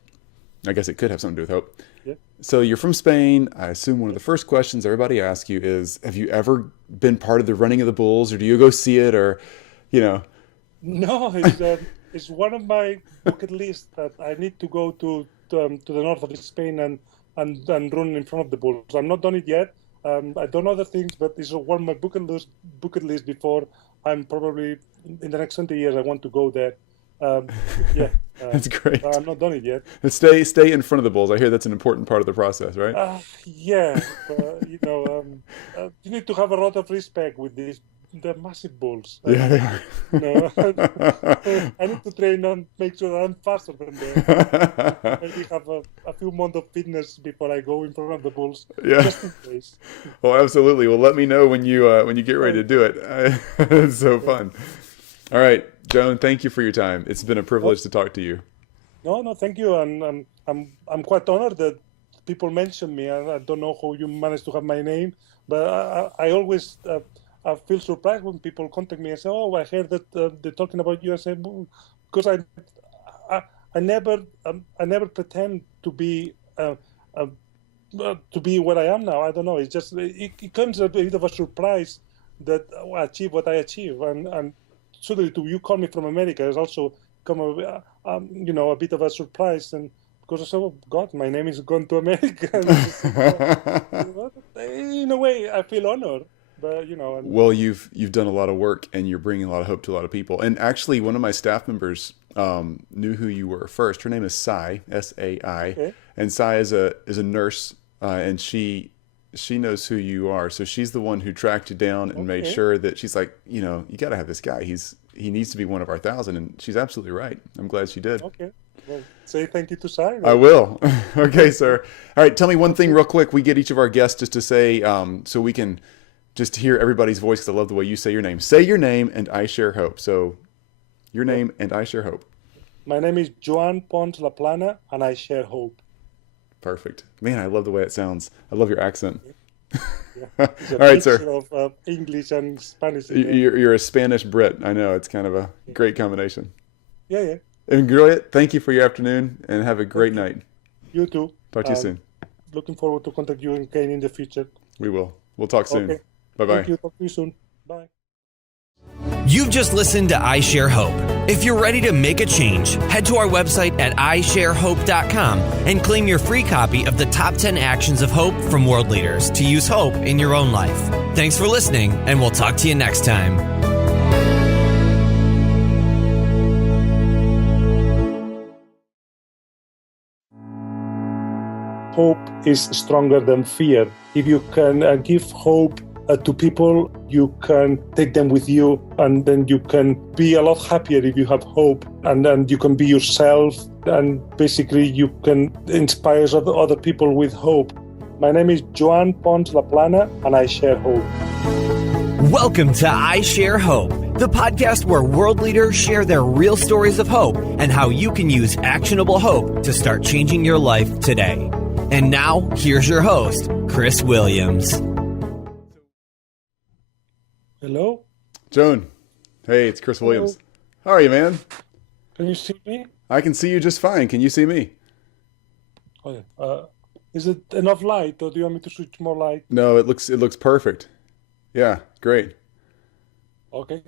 I guess it could have something to do with hope. Yeah. So you're from Spain. I assume one of the first questions everybody asks you is, have you ever been part of the running of the bulls, or do you go see it, or, No, it's one of my bucket lists that I need to go to the north of Spain and run in front of the bulls. I'm not done it yet. I've done other things, but it's one of my bucket list before I'm probably in the next 20 years. I want to go there. That's great. I'm not done it yet. Stay in front of the bulls. I hear that's an important part of the process, right? You need to have a lot of respect with these they're massive bulls. Yeah, they No, are. I need to train and make sure I'm faster than them. Maybe have a few months of fitness before I go in front of the bulls, Yeah. just in case. Well, absolutely. Well, let me know when you get ready to do it. It's so Yeah. fun. All right, Joan, thank you for your time. It's been a Oh, privilege to talk to you. no, thank you, and I'm quite honored that people mention me. I don't know how you managed to have my name, but I always I feel surprised when people contact me and say, "Oh, I heard that they're talking about you." I say, "Well," because I, I never pretend uh, to be what I am now. I don't know. It's just it comes a bit of a surprise that I achieve what I achieve, and suddenly to you call me from America is also come a bit of a surprise, and because I said, "Oh God, my name is going to America," and it's just in a way I feel honored, but and Well, you've done a lot of work and you're bringing a lot of hope to a lot of people. And actually, one of my staff members knew who you were first. Her name is Sai, Sai, okay, and Sai is a nurse, and she knows who you are. So she's the one who tracked you down and made okay, sure that she's like, you got to have this guy. He needs to be one of our 1,000, and she's absolutely right. I'm glad she did. okay. Well, say thank you to Sai I then. will. Okay, sir. All right, tell me one thing real quick. We get each of our guests just to say, so we can just hear everybody's voice, because I love the way you say your name. Say your name, and I share hope. So your Yep. name, and I share hope. My name is Joan Pons Laplana, and I share hope. Perfect. Man, I love the way it sounds. I love your accent. Yeah, All it's a right, mixture sir. of English and Spanish in there. You're a Spanish Brit. I know. It's kind of a great combination. Yeah, yeah. Enjoy it. Thank you for your afternoon, and have a great Thank you. night. You too. Talk to you soon. Looking forward to contact you again in the future. We will. We'll talk soon. Okay. Bye-bye. Thank you. Talk to you soon. Bye. You've just listened to I Share Hope. If you're ready to make a change, head to our website at isharehope.com and claim your free copy of the top 10 actions of hope from world leaders to use hope in your own life. Thanks for listening, and we'll talk to you next time. Hope is stronger than fear. If you can give hope to people, you can take them with you, and then you can be a lot happier if you have hope, and then you can be yourself, and basically you can inspire other people with hope. My name is Joan Pons Laplana, and I share hope. Welcome to I Share Hope, the podcast where world leaders share their real stories of hope and how you can use actionable hope to start changing your life today. And now, here's your host, Chris Williams. Hello? Joan. Hey, it's Chris Hello? Williams. How are you, man? Can you see me? I can see you just fine. Can you see me? Okay. Is it enough light, or do you want me to switch more light? No, it looks perfect. Yeah, great. Okay.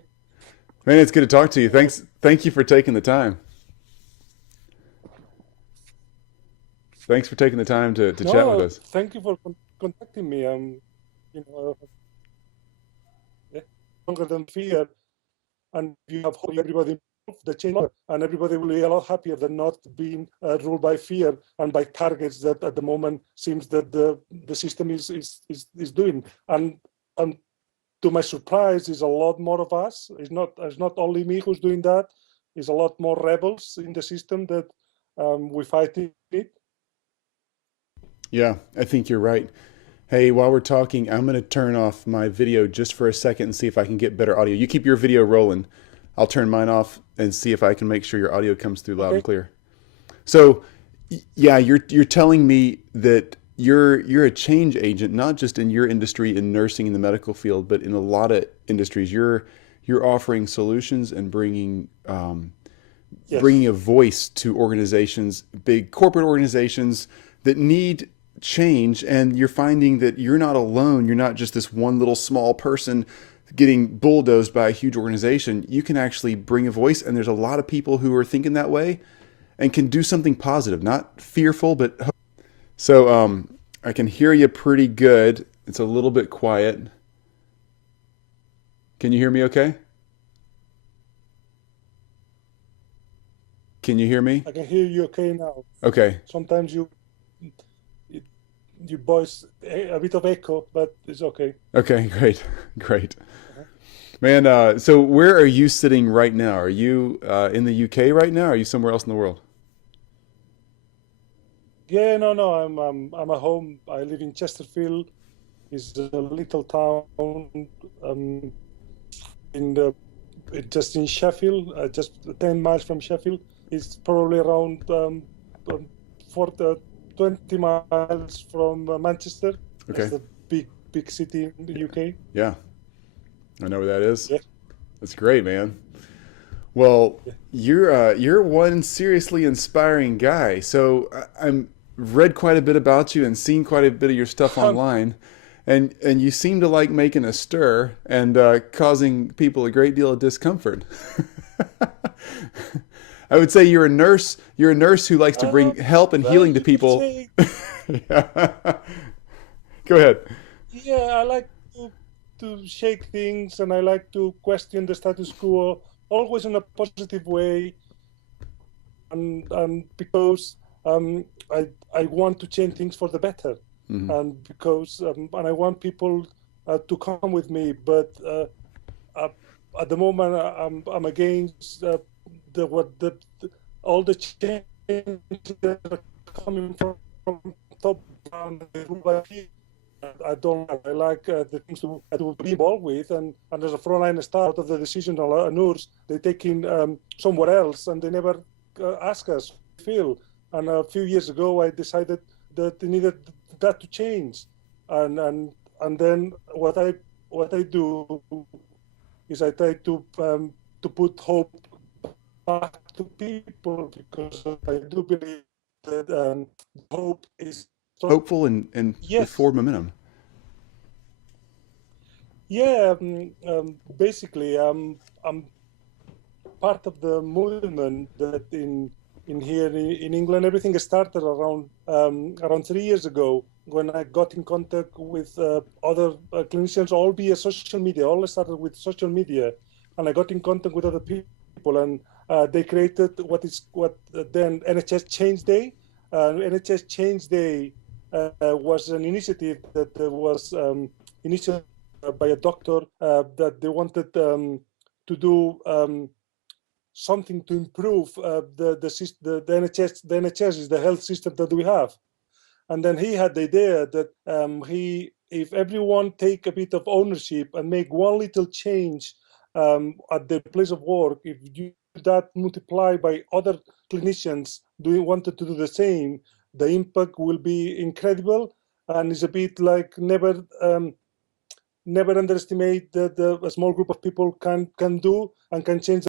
Man, it's good to talk to you. Thank you for taking the time. Thanks for taking the time to chat with No, us. thank you for contacting me. Yeah, stronger than fear, and you have hope. Everybody involved, the change, and everybody will be a lot happier than not being ruled by fear and by targets that at the moment seems that the system is doing. And to my surprise, is a lot more of us. It's not only me who's doing that. It's a lot more rebels in the system that we fight it. Yeah, I think you're right. Hey, while we're talking, I'm going to turn off my video just for a second and see if I can get better audio. You keep your video rolling. I'll turn mine off and see if I can make sure your audio comes through loud and Okay. clear. So, yeah, you're telling me that you're a change agent, not just in your industry in nursing in the medical field, but in a lot of industries. You're offering solutions and bringing Yes. bringing a voice to organizations, big corporate organizations that need change, and you're finding that you're not alone. You're not just this one little small person getting bulldozed by a huge organization. You can actually bring a voice, and there's a lot of people who are thinking that way and can do something positive, not fearful, but so I can hear you pretty good. It's a little bit quiet. Can you hear me okay? Can you hear me? I can hear you okay now. Okay. Sometimes you voice a bit of echo, but it's okay. Okay, great. Great. Man, so where are you sitting right now? Are you in the UK right now? Or are you somewhere else in the world? Yeah, no, I'm at home. I live in Chesterfield. It's a little town um, in the just in Sheffield, just 10 miles from Sheffield. It's probably around um, 40, 20 miles from Manchester. That's Okay. the big city in the UK. Yeah, I know where that is. Yeah, That's great, man. Well, yeah. you're one seriously inspiring guy. So I'm read quite a bit about you and seen quite a bit of your stuff online, and you seem to like making a stir and causing people a great deal of discomfort. I would say you're a nurse. You're a nurse who likes to bring help and Well, healing to you could people. say, Yeah. Go ahead. yeah, I like to shake things and I like to question the status quo, always in a positive way. And because I want to change things for the better, Hmm. and because and I want people to come with me. But uh, at the moment, I'm against the what the all the change that are coming from top down. I don't like. I like the things to be involved with, and as a frontline staff out of the decision on nurse, they take in somewhere else, and they never ask us feel. And a few years ago, I decided that they needed that to change, and then what I do is I try to put hope back to people because I do believe that hope is Hopeful and with yes. forward momentum. Yeah, basically, I'm part of the movement that in here in England, everything started around 3 years ago when I got in contact with other clinicians, all via social media. All started with social media, and I got in contact with other people, and they created what then NHS Change Day. NHS Change Day was an initiative that was initiated by a doctor that they wanted to do something to improve the NHS. The NHS is the health system that we have, and then he had the idea that if everyone take a bit of ownership and make one little change at the place of work, if you that multiply by other clinicians doing wanted to do the same, the impact will be incredible. And it's a bit like never underestimate that a small group of people can do and can change